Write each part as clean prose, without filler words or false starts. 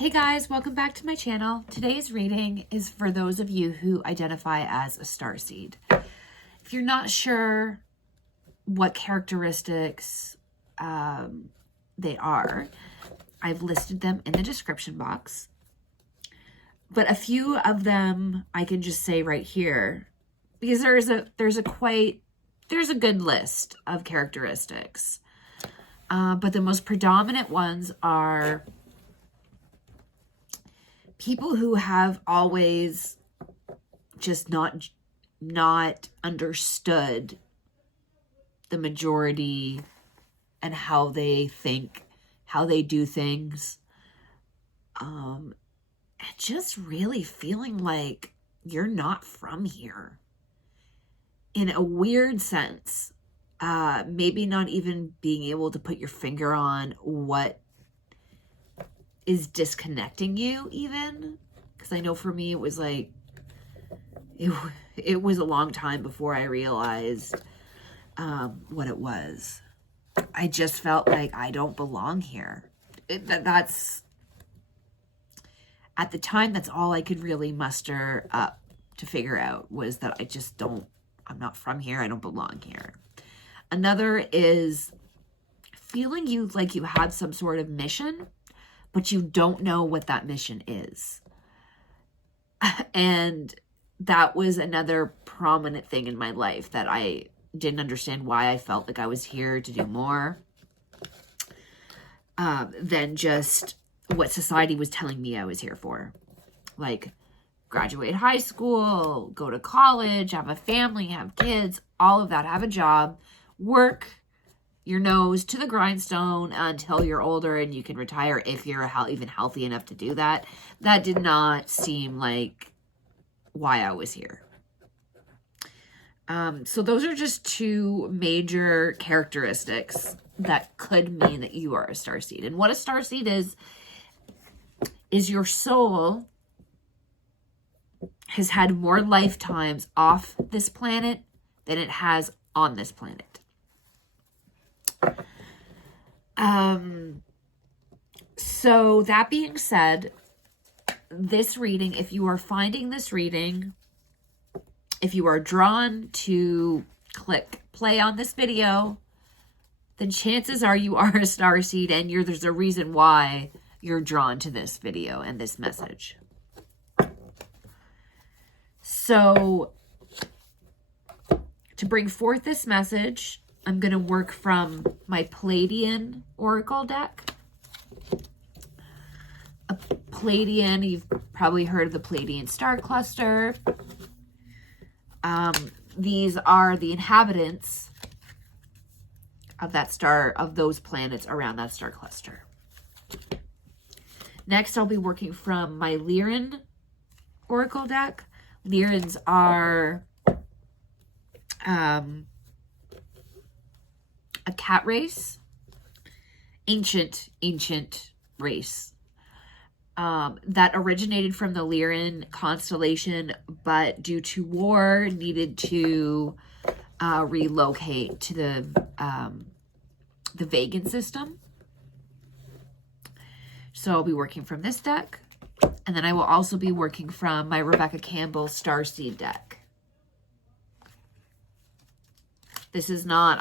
Hey guys, welcome back to my channel. Today's reading is for those of you who identify as a starseed. If you're not sure what characteristics they are, I've listed them in the description box. But a few of them I can just say right here because there's a good list of characteristics. But the most predominant ones are people who have always just not understood the majority and how they think, how they do things. And just really feeling like you're not from here in a weird sense. Maybe not even being able to put your finger on what is disconnecting you even, because I know for me it was like it was a long time before I realized what it was. I just felt like I don't belong here. That's at the time, that's all I could really muster up to figure out, was that I'm not from here. I don't belong here. Another is feeling like you had some sort of mission, but you don't know what that mission is. And that was another prominent thing in my life, that I didn't understand why I felt like I was here to do more than just what society was telling me I was here for. Like, graduate high school, go to college, have a family, have kids, all of that, have a job, work your nose to the grindstone until you're older and you can retire if you're even healthy enough to do that. That did not seem like why I was here. So those are just two major characteristics that could mean that you are a starseed. And what a starseed is your soul has had more lifetimes off this planet than it has on this planet. So that being said, this reading, if you are finding this reading, if you are drawn to click play on this video, then chances are you are a starseed, and there's a reason why you're drawn to this video and this message. So to bring forth this message, I'm going to work from my Pleiadian Oracle deck. A Pleiadian, you've probably heard of the Pleiadian star cluster. These are the inhabitants of that star, of those planets around that star cluster. Next, I'll be working from my Lyran Oracle deck. Lyrans are a cat race, ancient race that originated from the Lyran constellation, but due to war needed to relocate to the Vegan system. So I'll be working from this deck, and then I will also be working from my Rebecca Campbell Starseed deck. This is not,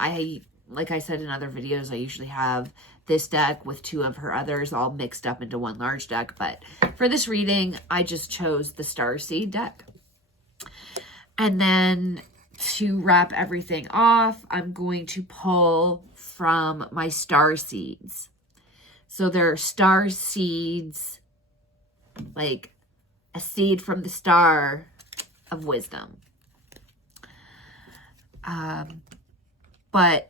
like I said in other videos, I usually have this deck with two of her others all mixed up into one large deck. But for this reading, I just chose the Starseed deck. And then to wrap everything off, I'm going to pull from my Starseeds. So they're star seeds, like a seed from the star of wisdom. But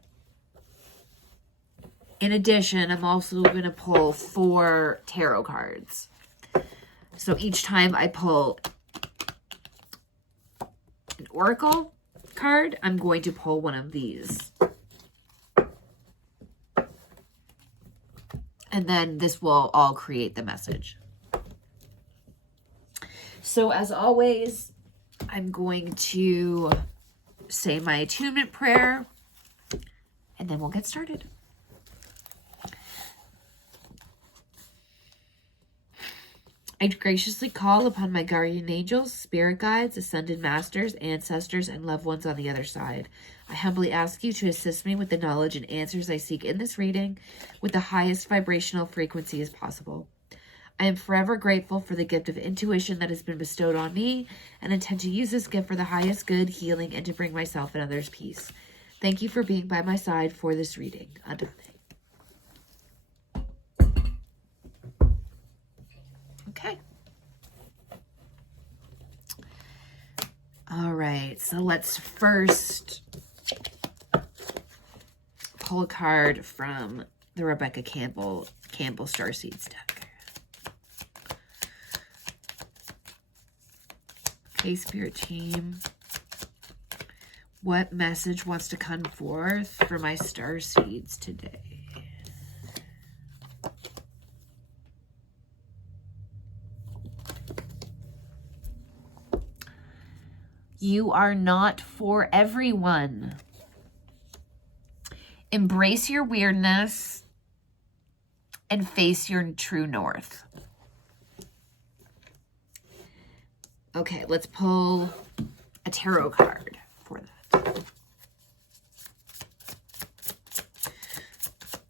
in addition, I'm also going to pull 4 tarot cards. So each time I pull an oracle card, I'm going to pull one of these. And then this will all create the message. So as always, I'm going to say my attunement prayer, and then we'll get started. I graciously call upon my guardian angels, spirit guides, ascended masters, ancestors, and loved ones on the other side. I humbly ask you to assist me with the knowledge and answers I seek in this reading with the highest vibrational frequency as possible. I am forever grateful for the gift of intuition that has been bestowed on me and intend to use this gift for the highest good, healing, and to bring myself and others peace. Thank you for being by my side for this reading. Adane. Okay. All right, so let's first pull a card from the Rebecca Campbell Starseeds deck. Okay, Spirit Team. What message wants to come forth for my Starseeds today? You are not for everyone. Embrace your weirdness and face your true north. Okay, let's pull a tarot card for that.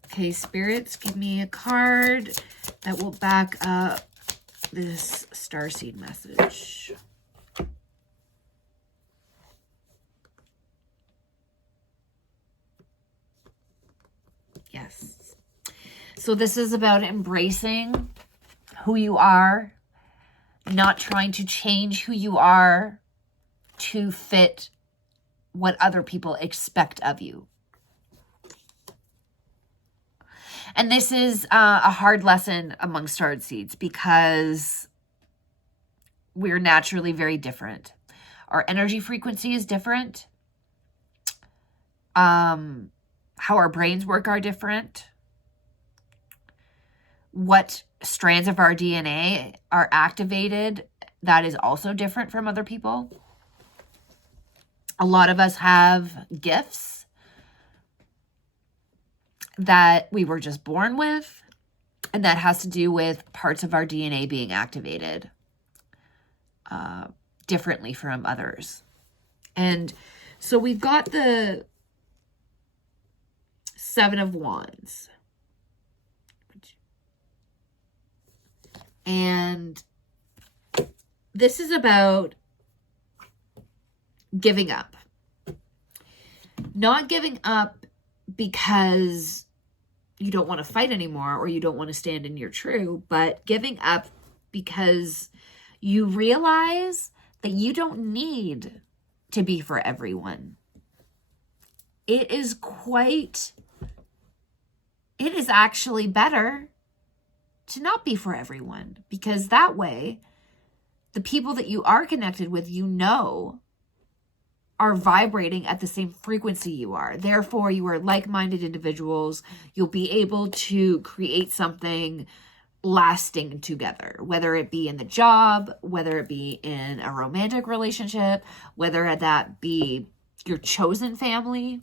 Okay, spirits, give me a card that will back up this Starseed message. Yes. So this is about embracing who you are, not trying to change who you are to fit what other people expect of you. And this is a hard lesson among Starseeds because we're naturally very different. Our energy frequency is different. How our brains work are different. What strands of our DNA are activated, that is also different from other people. A lot of us have gifts that we were just born with, and that has to do with parts of our DNA being activated differently from others. And so we've got the Seven of Wands. And this is about giving up. Not giving up because you don't want to fight anymore or you don't want to stand in your truth, but giving up because you realize that you don't need to be for everyone. It is actually better to not be for everyone, because that way the people that you are connected with, are vibrating at the same frequency you are. Therefore, you are like-minded individuals. You'll be able to create something lasting together, whether it be in the job, whether it be in a romantic relationship, whether that be your chosen family.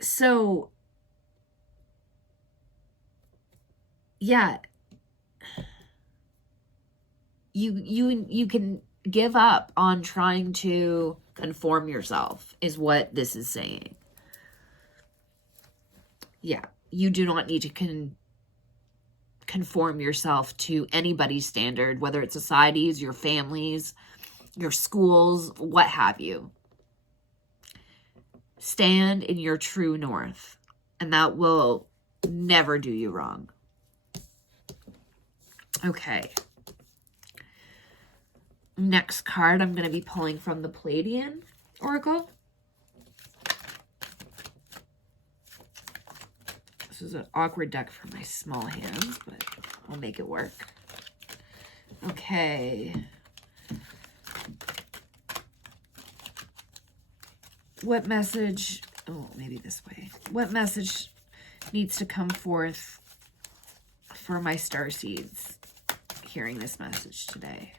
So yeah, you can give up on trying to conform yourself, is what this is saying. Yeah, you do not need to conform yourself to anybody's standard, whether it's society's, your family's, your schools, what have you. Stand in your true north, and that will never do you wrong. Okay. Next card I'm going to be pulling from the Pleiadian Oracle. This is an awkward deck for my small hands, but I'll make it work. Okay. What message, maybe this way. What message needs to come forth for my Starseeds hearing this message today?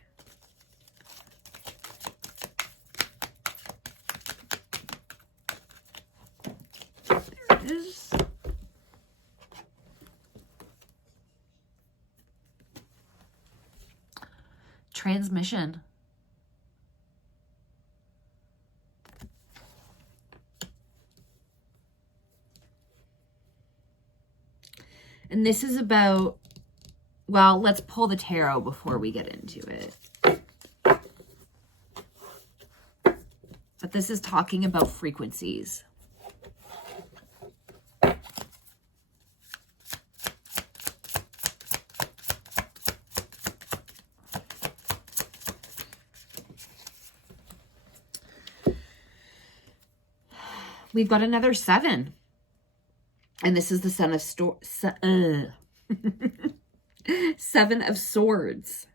There it is. Transmission. And this is about, well, let's pull the tarot before we get into it. But this is talking about frequencies. We've got another 7. And this is the Seven of Swords.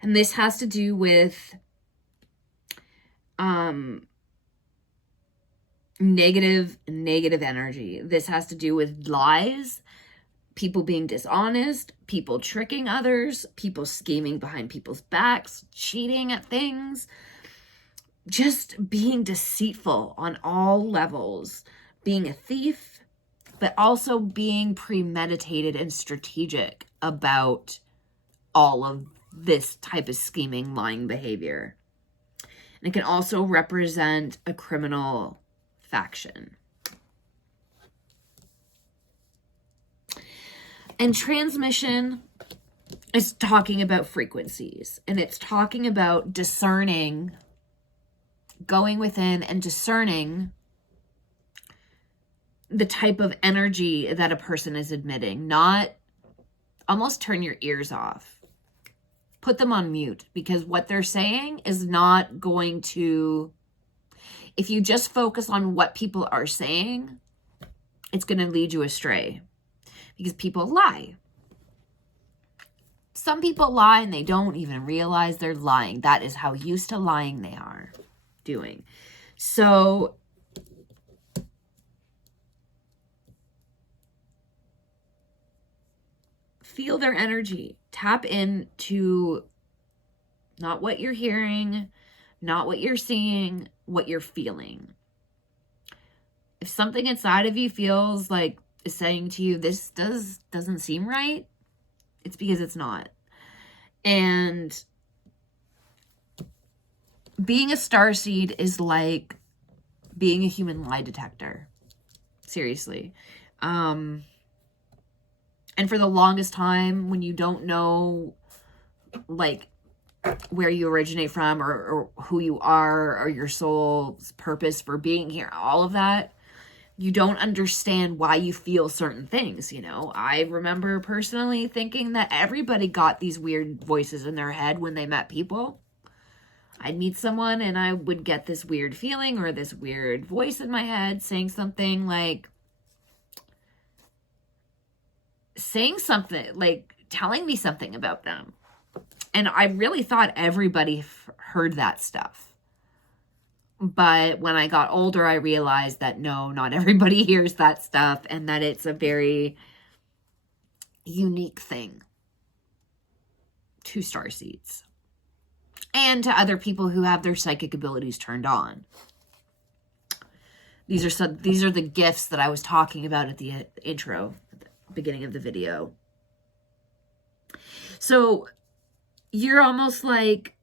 And this has to do with negative energy. This has to do with lies, people being dishonest, people tricking others, people scheming behind people's backs, cheating at things, just being deceitful on all levels, being a thief, but also being premeditated and strategic about all of this type of scheming, lying behavior. And it can also represent a criminal faction. And transmission is talking about frequencies, and it's talking about discerning, going within and discerning the type of energy that a person is emitting. Not almost turn your ears off. Put them on mute, because what they're saying is not going to, if you just focus on what people are saying, it's going to lead you astray, because people lie. Some people lie and they don't even realize they're lying. That is how used to lying they are doing. So feel their energy. Tap into not what you're hearing, not what you're seeing, what you're feeling. If something inside of you feels like is saying to you, this doesn't seem right, it's because it's not. And being a starseed is like being a human lie detector. Seriously. And for the longest time, when you don't know, like, where you originate from or who you are or your soul's purpose for being here, all of that, you don't understand why you feel certain things, you know? I remember personally thinking that everybody got these weird voices in their head when they met people. I'd meet someone and I would get this weird feeling or this weird voice in my head saying something like, telling me something about them. And I really thought everybody heard that stuff. But when I got older, I realized that no, not everybody hears that stuff, and that it's a very unique thing to starseeds and to other people who have their psychic abilities turned on. These are the gifts that I was talking about at the intro, at the beginning of the video. So you're almost like,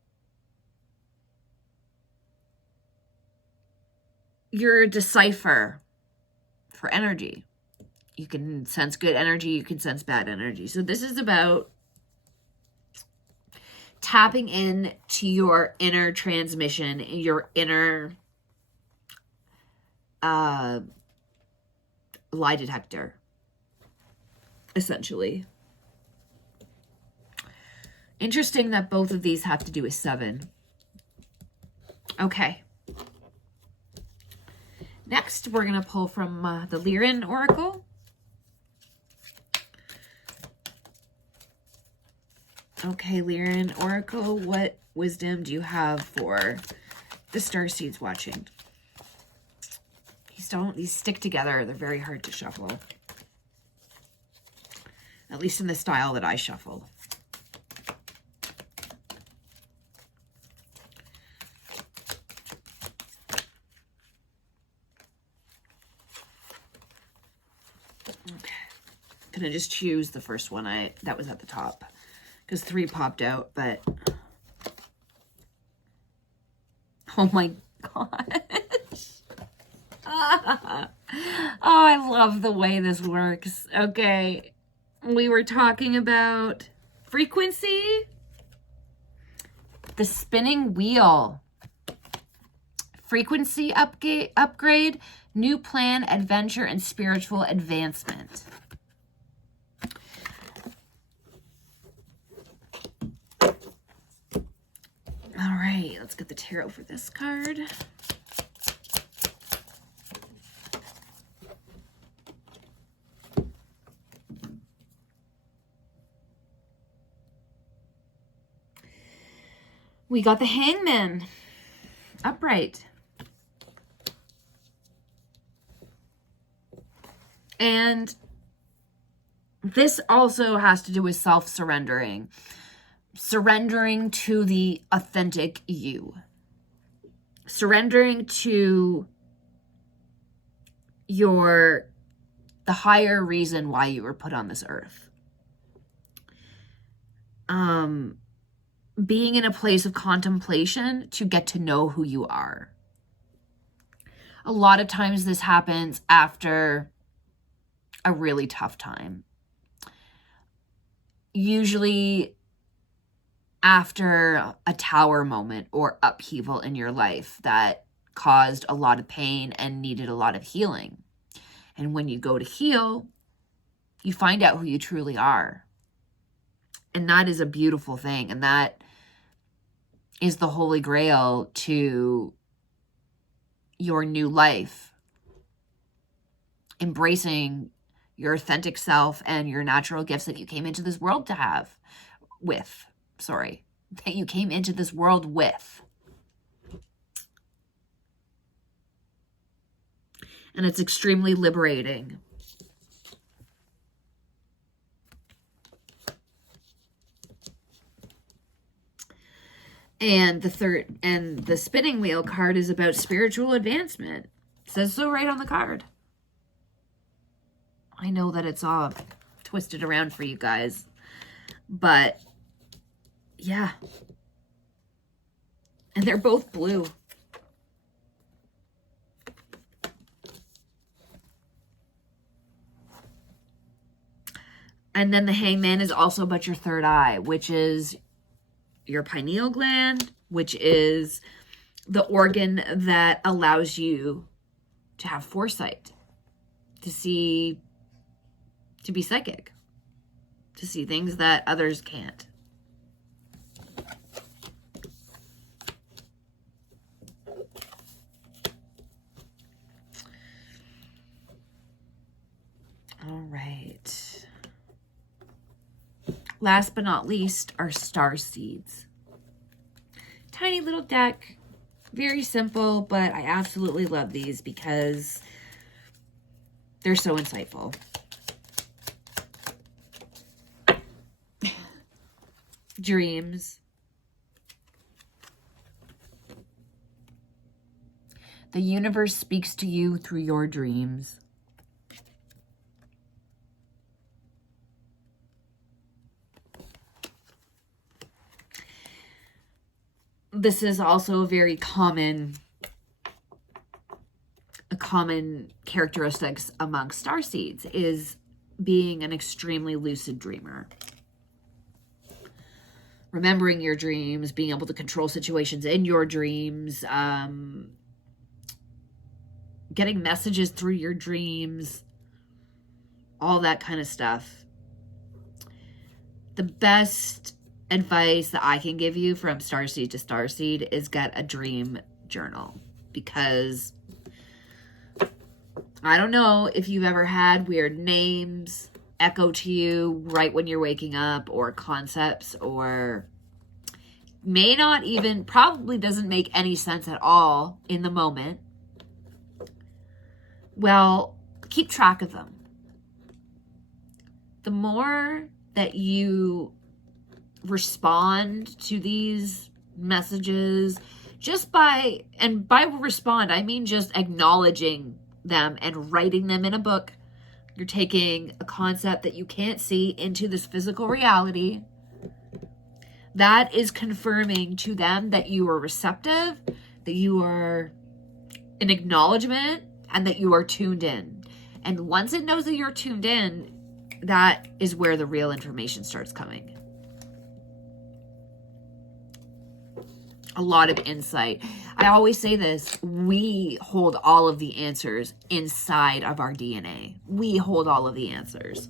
you're a decipher for energy. You can sense good energy, you can sense bad energy. So this is about tapping in to your inner transmission, your inner lie detector, essentially. Interesting that both of these have to do with 7. Okay. Next, we're going to pull from the Lyran Oracle. Okay, Lyran Oracle, what wisdom do you have for the starseeds watching? These stick together. They're very hard to shuffle. At least in the style that I shuffle. Okay. I'm gonna just choose the first one that was at the top, because 3 popped out, but oh my gosh. Oh, I love the way this works. Okay, we were talking about frequency, the spinning wheel, frequency upgrade, new plan, adventure, and spiritual advancement. All right, let's get the tarot for this card. We got the Hangman upright. And this also has to do with self-surrendering. Surrendering to the authentic you. Surrendering to the higher reason why you were put on this earth. Being in a place of contemplation to get to know who you are. A lot of times this happens after a really tough time. Usually after a tower moment or upheaval in your life that caused a lot of pain and needed a lot of healing. And when you go to heal, you find out who you truly are. And that is a beautiful thing. And that is the holy grail to your new life. Embracing your authentic self and your natural gifts that you came into this world to have with. That you came into this world with. And it's extremely liberating. And the spinning wheel card is about spiritual advancement. It says so right on the card. I know that it's all twisted around for you guys, but yeah. And they're both blue. And then the Hangman is also about your third eye, which is your pineal gland, which is the organ that allows you to have foresight, to be psychic, to see things that others can't. All right. Last but not least are star seeds. Tiny little deck, very simple, but I absolutely love these because they're so insightful. Dreams. The universe speaks to you through your dreams. This is also a very common characteristics among starseeds is being an extremely lucid dreamer. Remembering your dreams, being able to control situations in your dreams, getting messages through your dreams, all that kind of stuff. The best advice that I can give you from starseed to starseed is get a dream journal, because I don't know if you've ever had weird names echo to you right when you're waking up, or concepts, or probably doesn't make any sense at all in the moment. Well, keep track of them. The more that you respond to these messages, by respond, I mean just acknowledging them and writing them in a book, You're taking a concept that you can't see into this physical reality. That is confirming to them that you are receptive, that you are an acknowledgement, and that you are tuned in. And once it knows that you're tuned in, that is where the real information starts coming. A lot of insight. I always say this, we hold all of the answers inside of our DNA. We hold all of the answers.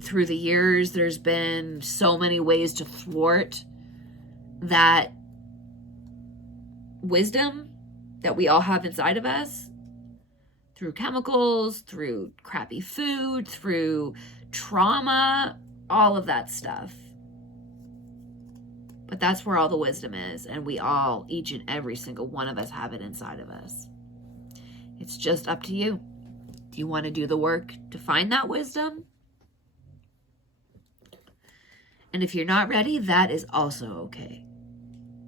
Through the years, there's been so many ways to thwart that wisdom that we all have inside of us. Through chemicals, through crappy food, through trauma, all of that stuff. But that's where all the wisdom is. And we all, each and every single one of us, have it inside of us. It's just up to you. Do you want to do the work to find that wisdom? And if you're not ready, that is also okay.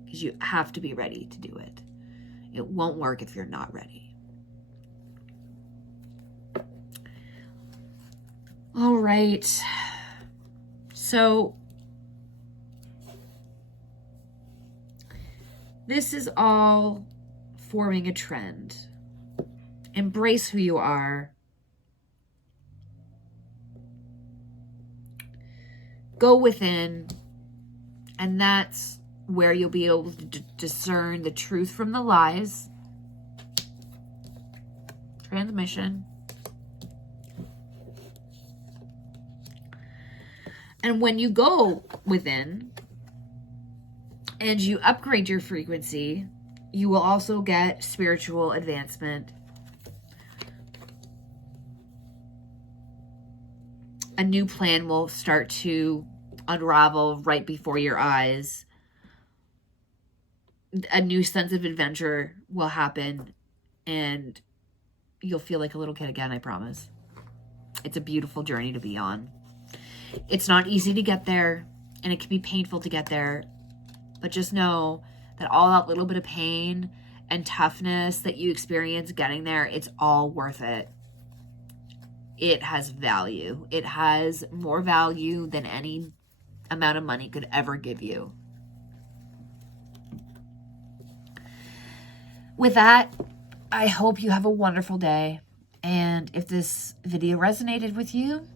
Because you have to be ready to do it. It won't work if you're not ready. All right. So this is all forming a trend. Embrace who you are. Go within, and that's where you'll be able to discern the truth from the lies. Transmission. And when you go within and you upgrade your frequency, you will also get spiritual advancement. A new plan will start to unravel right before your eyes. A new sense of adventure will happen, and you'll feel like a little kid again, I promise. It's a beautiful journey to be on. It's not easy to get there, and it can be painful to get there, but just know that all that little bit of pain and toughness that you experience getting there, it's all worth it. It has value. It has more value than any amount of money could ever give you. With that, I hope you have a wonderful day. And if this video resonated with you,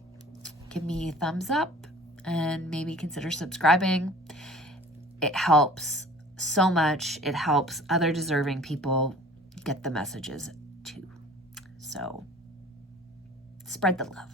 give me a thumbs up and maybe consider subscribing. It helps so much. It helps other deserving people get the messages too. So spread the love.